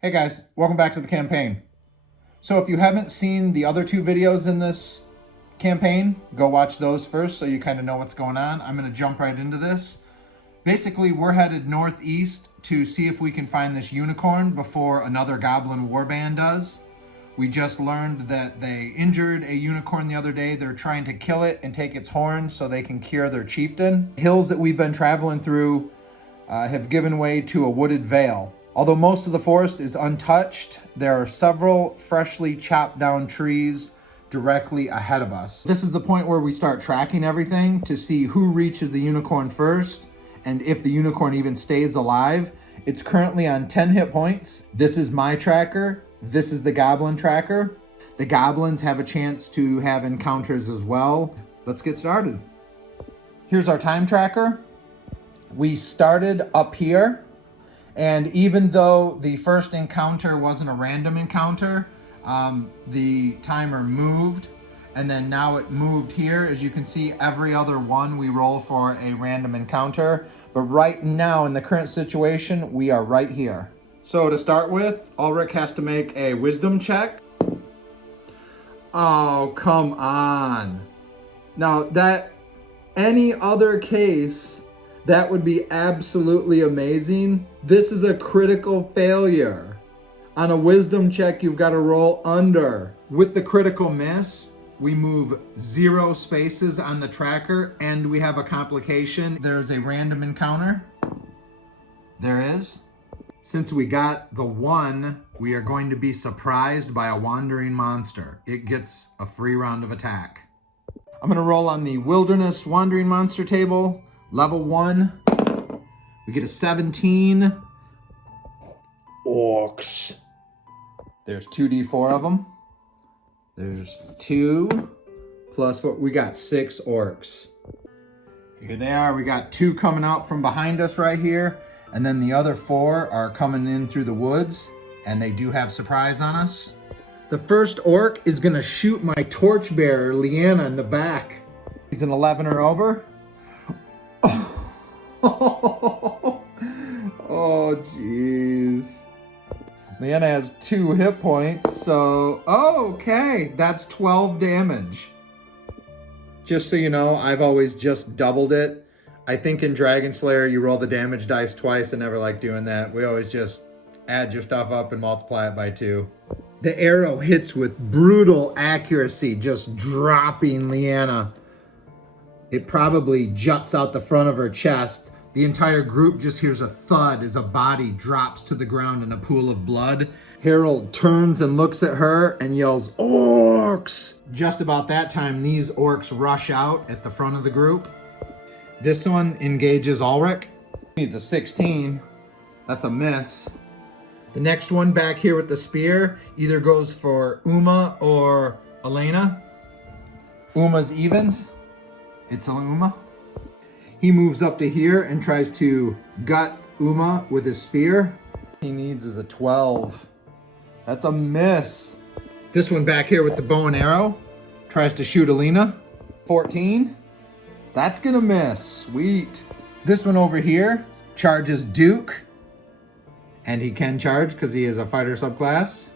Hey guys, welcome back to the campaign. So if you haven't seen the other two videos in this campaign, go watch those first so you kind of know what's going on. I'm going to jump right into this. Basically, we're headed northeast to see if we can find this unicorn before another goblin warband does. We just learned that they injured a unicorn the other day. They're trying to kill it and take its horn so they can cure their chieftain. Hills that we've been traveling through have given way to a wooded vale. Although most of the forest is untouched, there are several freshly chopped down trees directly ahead of us. This is the point where we start tracking everything to see who reaches the unicorn first and if the unicorn even stays alive. It's currently on 10 hit points. This is my tracker. This is the goblin tracker. The goblins have a chance to have encounters as well. Let's get started. Here's our time tracker. We started up here. And even though the first encounter wasn't a random encounter, the timer moved, and then now it moved here. As you can see, every other one we roll for a random encounter. But right now, in the current situation, we are right here. So to start with, Ulrich has to make a wisdom check. Oh, come on. Now, that any other case, that would be absolutely amazing. This is a critical failure. On a wisdom check, you've got to roll under. With the critical miss, we move 0 spaces on the tracker, and we have a complication. There's a random encounter. There is. Since we got the 1, we are going to be surprised by a wandering monster. It gets a free round of attack. I'm gonna roll on the Wilderness Wandering Monster table. Level 1, we get a 17. Orcs. There's 2d4 of them. There's 2 plus what we got 6 orcs. Here they are. We got 2 coming out from behind us right here. And then the other 4 are coming in through the woods. And they do have surprise on us. The first orc is gonna shoot my torchbearer, Leanna, in the back. It's an 11 or over. Oh, jeez. Leanna has 2 hit points, so... Oh, okay, that's 12 damage. Just so you know, I've always just doubled it. I think in DRAGONSLAYER, you roll the damage dice twice. I never like doing that. We always just add your stuff up and multiply it by 2. The arrow hits with brutal accuracy, just dropping Leanna. It probably juts out the front of her chest. The entire group just hears a thud as a body drops to the ground in a pool of blood. Harold turns and looks at her and yells, "Orcs!" Just about that time, these orcs rush out at the front of the group. This one engages Ulrich. Needs a 16. That's a miss. The next one back here with the spear either goes for Uma or Elena. Uma's evens. It's Uma. He moves up to here and tries to gut Uma with his spear. He needs is a 12. That's a miss. This one back here with the bow and arrow tries to shoot Elena. 14. That's gonna miss. Sweet. This one over here charges Duke. And he can charge because he is a fighter subclass.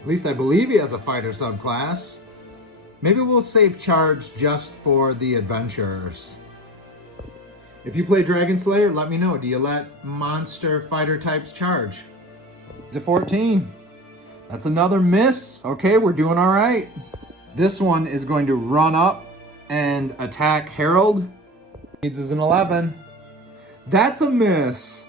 At least I believe he has a fighter subclass. Maybe we'll save charge just for the adventurers. If you play DRAGONSLAYER, let me know. Do you let monster fighter types charge? It's a 14. That's another miss. Okay, we're doing all right. This one is going to run up and attack Harold. Needs is an 11. That's a miss.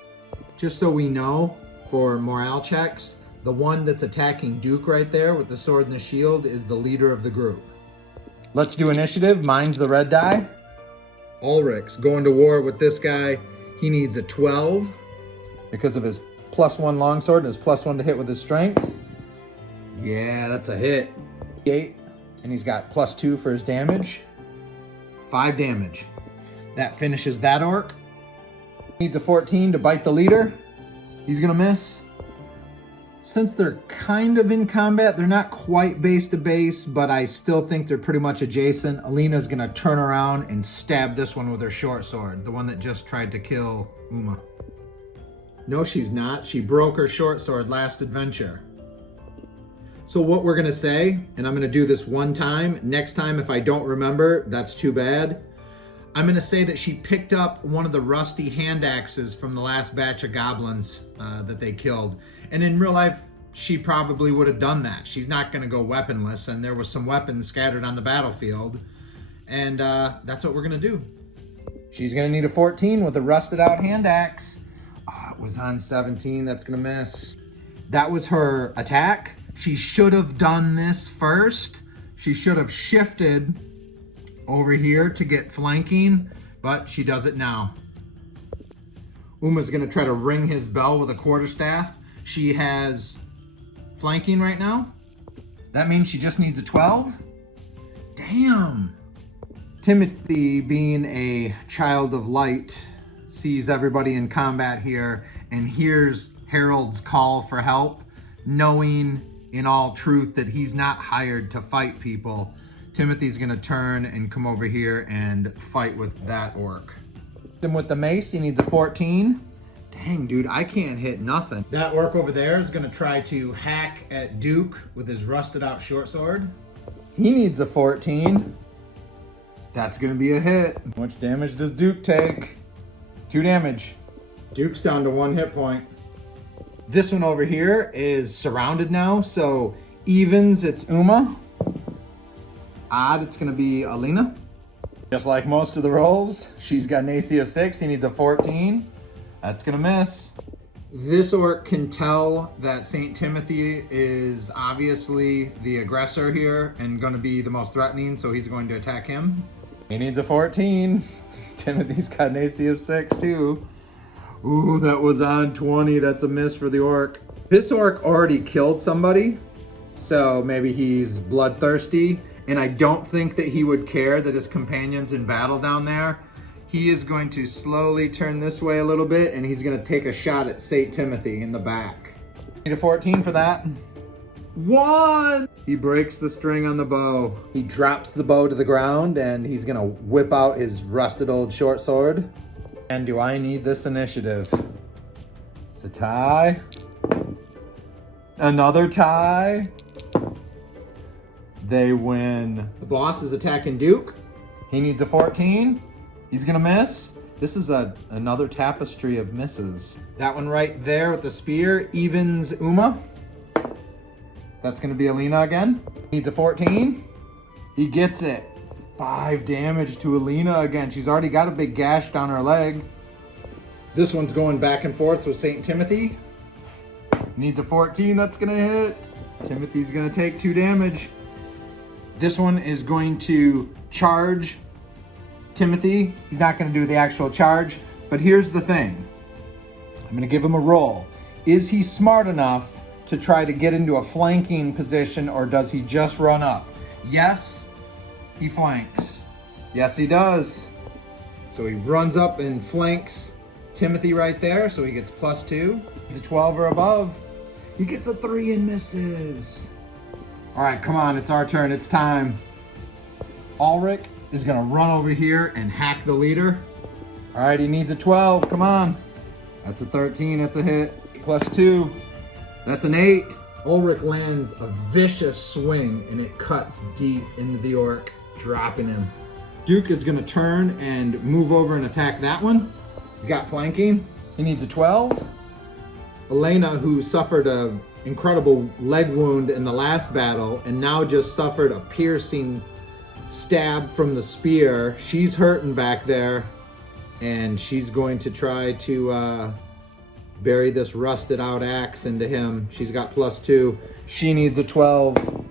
Just so we know, for morale checks, the one that's attacking Duke right there with the sword and the shield is the leader of the group. Let's do initiative. Mine's the red die. Ulrich's going to war with this guy. He needs a 12 because of his +1 longsword and his +1 to hit with his strength. Yeah, that's a hit. 8, and he's got +2 for his damage. 5 damage. That finishes that orc. Needs a 14 to bite the leader. He's gonna miss. Since they're kind of in combat, they're not quite base to base, but I still think they're pretty much adjacent. Alina's gonna turn around and stab this one with her short sword, the one that just tried to kill Uma. No, she's not. She broke her short sword last adventure. So what we're gonna say, and I'm gonna do this one time, next time if I don't remember, that's too bad. I'm gonna say that she picked up one of the rusty hand axes from the last batch of goblins that they killed. And in real life, she probably would have done that. She's not gonna go weaponless, and there was some weapons scattered on the battlefield. And that's what we're gonna do. She's gonna need a 14 with a rusted out hand axe. Oh, it was on 17, that's gonna miss. That was her attack. She should have done this first. She should have shifted over here to get flanking, but she does it now. Uma's gonna try to ring his bell with a quarterstaff. She has flanking right now. That means she just needs a 12. Damn. Timothy, being a child of light, sees everybody in combat here and hears Harold's call for help, knowing in all truth that he's not hired to fight people. Timothy's gonna turn and come over here and fight with that orc. Him with the mace, he needs a 14. Dang, dude, I can't hit nothing. That orc over there is gonna try to hack at Duke with his rusted out short sword. He needs a 14. That's gonna be a hit. How much damage does Duke take? 2 damage. Duke's down to 1 hit point. This one over here is surrounded now, so evens, it's Uma. Odd, it's gonna be Alina. Just like most of the rolls, she's got an AC of 6, he needs a 14. That's gonna miss. This orc can tell that St. Timothy is obviously the aggressor here and gonna be the most threatening, so he's going to attack him. He needs a 14. Timothy's got an AC of 6 too. Ooh, that was on 20. That's a miss for the orc. This orc already killed somebody, so maybe he's bloodthirsty, and I don't think that he would care that his companion's in battle down there. He is going to slowly turn this way a little bit, and he's gonna take a shot at St. Timothy in the back. Need a 14 for that. 1! He breaks the string on the bow. He drops the bow to the ground, and he's gonna whip out his rusted old short sword. And do I need this initiative? It's a tie. Another tie. They win. The boss is attacking Duke. He needs a 14. He's gonna miss. This is another tapestry of misses. That one right there with the spear evens Uma. That's gonna be Alina again. Needs a 14. He gets it. 5 damage to Alina again. She's already got a big gash down her leg. This one's going back and forth with St. Timothy. Needs a 14, that's gonna hit. Timothy's gonna take 2 damage. This one is going to charge Timothy. He's not gonna do the actual charge, but here's the thing. I'm gonna give him a roll. Is he smart enough to try to get into a flanking position, or does he just run up? Yes, he flanks. Yes, he does. So he runs up and flanks Timothy right there, so he gets +2. He's a 12 or above. He gets a 3 and misses. All right, come on, it's our turn, it's time. Ulrich is gonna run over here and hack the leader. All right, he needs a 12, come on. That's a 13, that's a hit. +2, that's an 8. Ulrich lands a vicious swing and it cuts deep into the orc, dropping him. Duke is gonna turn and move over and attack that one. He's got flanking. He needs a 12. Elena, who suffered an incredible leg wound in the last battle and now just suffered a piercing stab from the spear. She's hurting back there, and she's going to try to bury this rusted out axe into him. She's got +2. She needs a 12.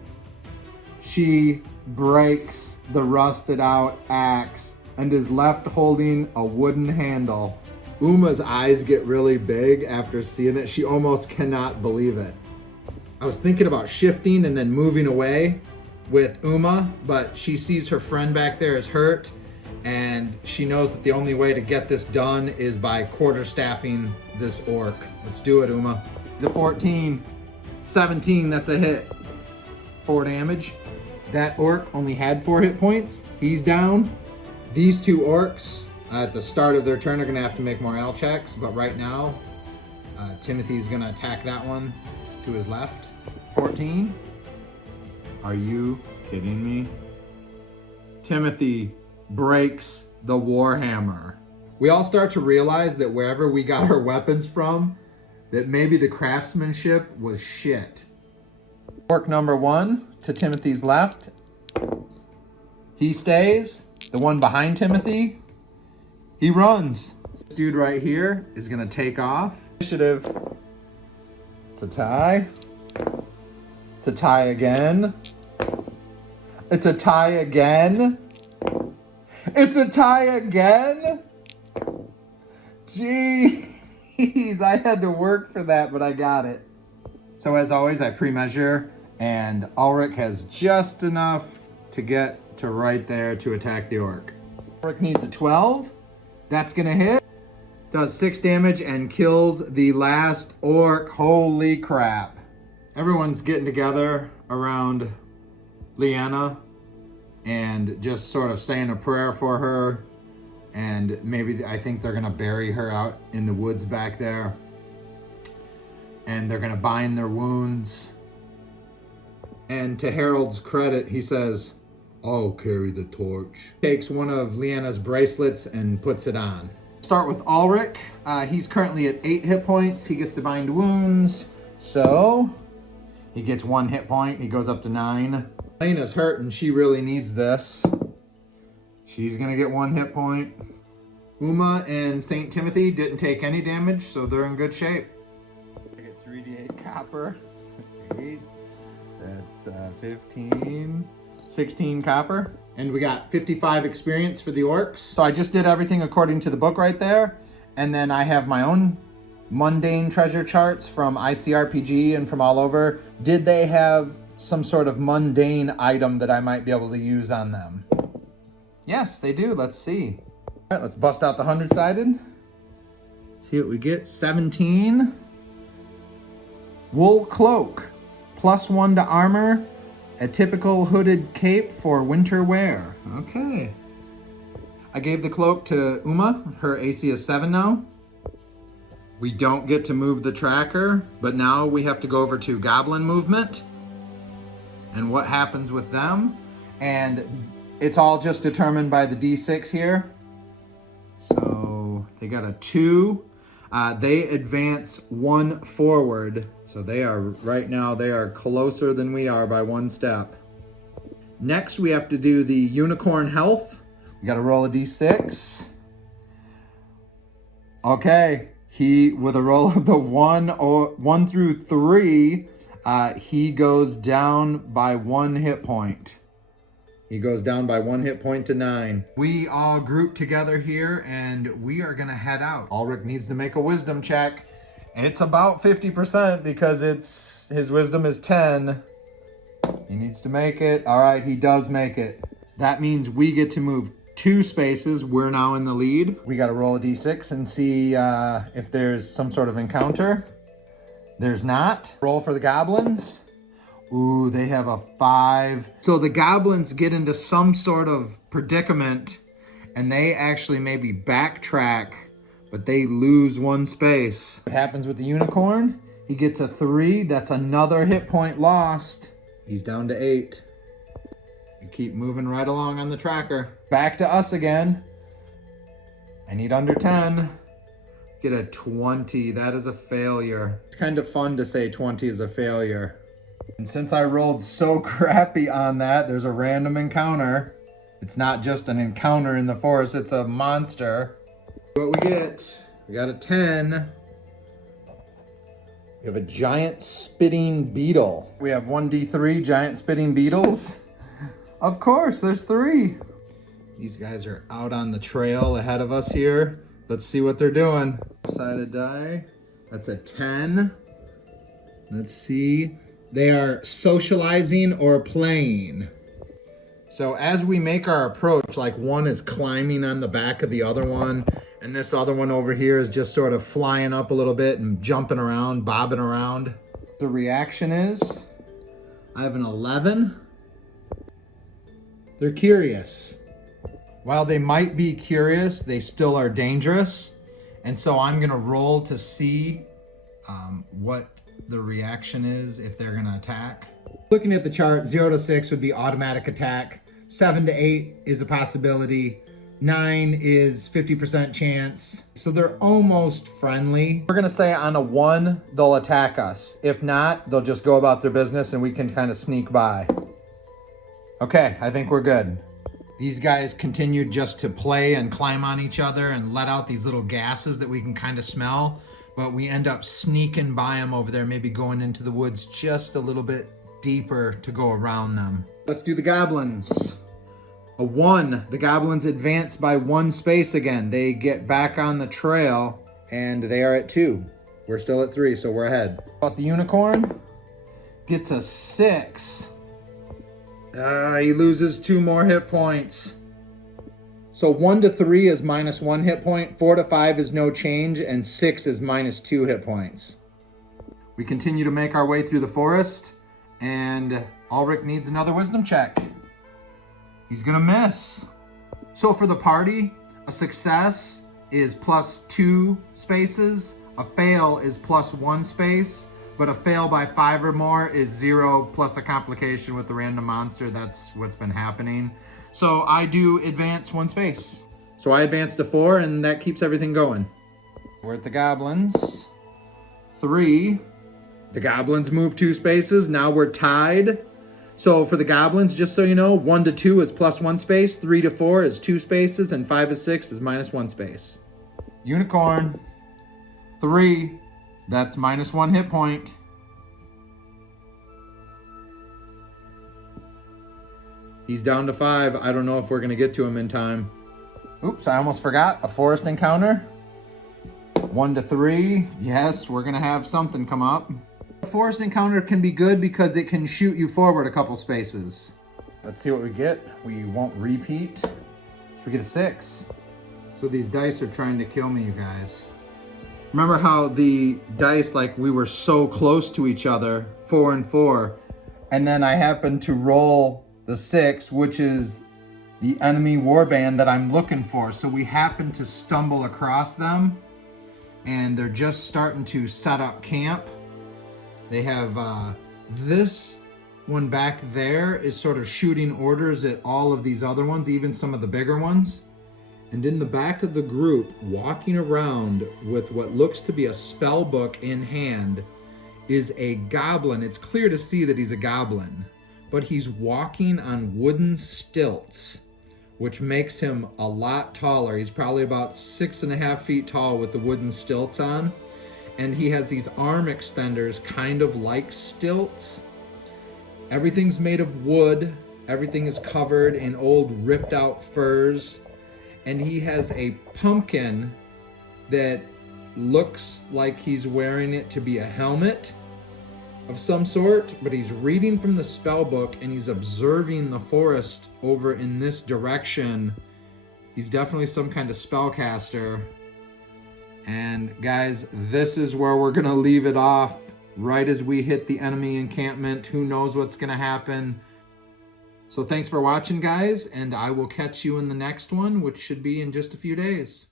She breaks the rusted out axe and is left holding a wooden handle. Uma's eyes get really big after seeing it. She almost cannot believe it. I was thinking about shifting and then moving away with Uma, but she sees her friend back there is hurt, and she knows that the only way to get this done is by quarterstaffing this orc. Let's do it, Uma. The 14, 17, that's a hit. 4 damage. That orc only had 4 hit points. He's down. These 2 orcs at the start of their turn are gonna have to make morale checks, but right now Timothy's gonna attack that one to his left. 14. Are you kidding me? Timothy breaks the Warhammer. We all start to realize that wherever we got our weapons from, that maybe the craftsmanship was shit. Orc number 1 to Timothy's left. He stays. The one behind Timothy, he runs. This dude right here is gonna take off. Initiative. It's a tie. It's a tie again. It's a tie again. It's a tie again. Jeez, I had to work for that, but I got it. So as always, I pre-measure, and Ulrich has just enough to get to right there to attack the orc. Ulrich needs a 12. That's gonna hit. Does 6 damage and kills the last orc. Holy crap. Everyone's getting together around Leanna and just sort of saying a prayer for her. And maybe, I think they're gonna bury her out in the woods back there. And they're gonna bind their wounds. And to Harold's credit, he says, I'll carry the torch. Takes one of Leanna's bracelets and puts it on. Start with Ulrich. He's currently at 8 hit points. He gets to bind wounds. So he gets 1 hit point. He goes up to 9. Lena's hurt and she really needs this. She's gonna get 1 hit point. Uma and St. Timothy didn't take any damage, so they're in good shape. I get 3d8 copper. 8. That's 15. 16 copper. And we got 55 experience for the orcs. So I just did everything according to the book right there. And then I have my own mundane treasure charts from ICRPG and from all over. Did they have some sort of mundane item that I might be able to use on them? Yes, they do. Let's see. All right, let's bust out the 100-sided. See what we get. 17. Wool cloak. +1 to armor. A typical hooded cape for winter wear. Okay. I gave the cloak to Uma. Her AC is 7 now. We don't get to move the tracker, but now we have to go over to Goblin movement and what happens with them. And it's all just determined by the D6 here. So they got a 2. They advance 1 forward. So they are, right now, they are closer than we are by 1 step. Next, we have to do the unicorn health. We got to roll a D6. Okay, he, with a roll of the 1 through 3, he goes down by 1 hit point. He goes down by 1 hit point to 9. We all group together here and we are gonna head out. Ulrich needs to make a wisdom check. It's about 50% because his wisdom is 10. He needs to make it. All right, he does make it. That means we get to move 2 spaces. We're now in the lead. We gotta roll a D6 and see if there's some sort of encounter. There's not. Roll for the goblins. Ooh, they have a 5. So the goblins get into some sort of predicament and they actually maybe backtrack, but they lose 1 space. What happens with the unicorn? He gets a 3. That's another hit point lost. He's down to 8. We keep moving right along on the tracker. Back to us again. I need under 10. Get a 20. That is a failure. It's kind of fun to say 20 is a failure. And since I rolled so crappy on that, there's a random encounter. It's not just an encounter in the forest, it's a monster. What we get, we got a 10. We have a giant spitting beetle. We have 1d3 giant spitting beetles. Of course, there's 3. These guys are out on the trail ahead of us here. Let's see what they're doing. Sided die, that's a 10. Let's see. They are socializing or playing. So as we make our approach, like one is climbing on the back of the other one, and this other one over here is just sort of flying up a little bit and jumping around, bobbing around. The reaction is, I have an 11. They're curious. While they might be curious, they still are dangerous. And so I'm gonna roll to see what the reaction is if they're gonna attack. Looking at the chart, 0 to 6 would be automatic attack. 7 to 8 is a possibility. 9 is 50% chance. So they're almost friendly. We're gonna say on a 1, they'll attack us. If not, they'll just go about their business and we can kind of sneak by. Okay, I think we're good. These guys continued just to play and climb on each other and let out these little gases that we can kind of smell, but we end up sneaking by them over there, maybe going into the woods just a little bit deeper to go around them. Let's do the goblins. A 1, the goblins advance by 1 space again. They get back on the trail and they are at 2. We're still at 3, so we're ahead. About the unicorn, gets a 6. He loses 2 more hit points. So 1 to 3 is -1 hit point, 4 to 5 is no change, and 6 is -2 hit points. We continue to make our way through the forest, and Ulrich needs another wisdom check. He's gonna miss. So for the party, a success is +2 spaces, a fail is +1 space, but a fail by 5 or more is 0 plus a complication with the random monster. That's what's been happening. So I do advance 1 space. So I advance to 4 and that keeps everything going. We're at the goblins. 3. The goblins move 2 spaces. Now we're tied. So for the goblins, just so you know, 1 to 2 is +1 space, 3 to 4 is 2 spaces, and 5 to 6 is -1 space. Unicorn, 3, that's -1 hit point. He's down to 5. I don't know if we're gonna get to him in time. Oops, I almost forgot, a forest encounter. 1 to 3, yes, we're gonna have something come up. A forest encounter can be good because it can shoot you forward a couple spaces. Let's see what we get. We won't repeat. So we get a 6. So these dice are trying to kill me, you guys. Remember how the dice, like we were so close to each other, 4 and 4, and then I happened to roll the 6, which is the enemy warband that I'm looking for. So we happened to stumble across them, and they're just starting to set up camp. They have this one back there is sort of shooting orders at all of these other ones, even some of the bigger ones. And in the back of the group, walking around with what looks to be a spell book in hand, is a goblin. It's clear to see that he's a goblin, but he's walking on wooden stilts, which makes him a lot taller. He's probably about 6.5 feet tall with the wooden stilts on. And he has these arm extenders kind of like stilts. Everything's made of wood. Everything is covered in old ripped out furs. And he has a pumpkin that looks like he's wearing it to be a helmet of some sort, but he's reading from the spell book and he's observing the forest over in this direction. He's definitely some kind of spellcaster. And guys, this is where we're gonna leave it off right as we hit the enemy encampment. Who knows what's gonna happen? So thanks for watching, guys, and I will catch you in the next one, which should be in just a few days.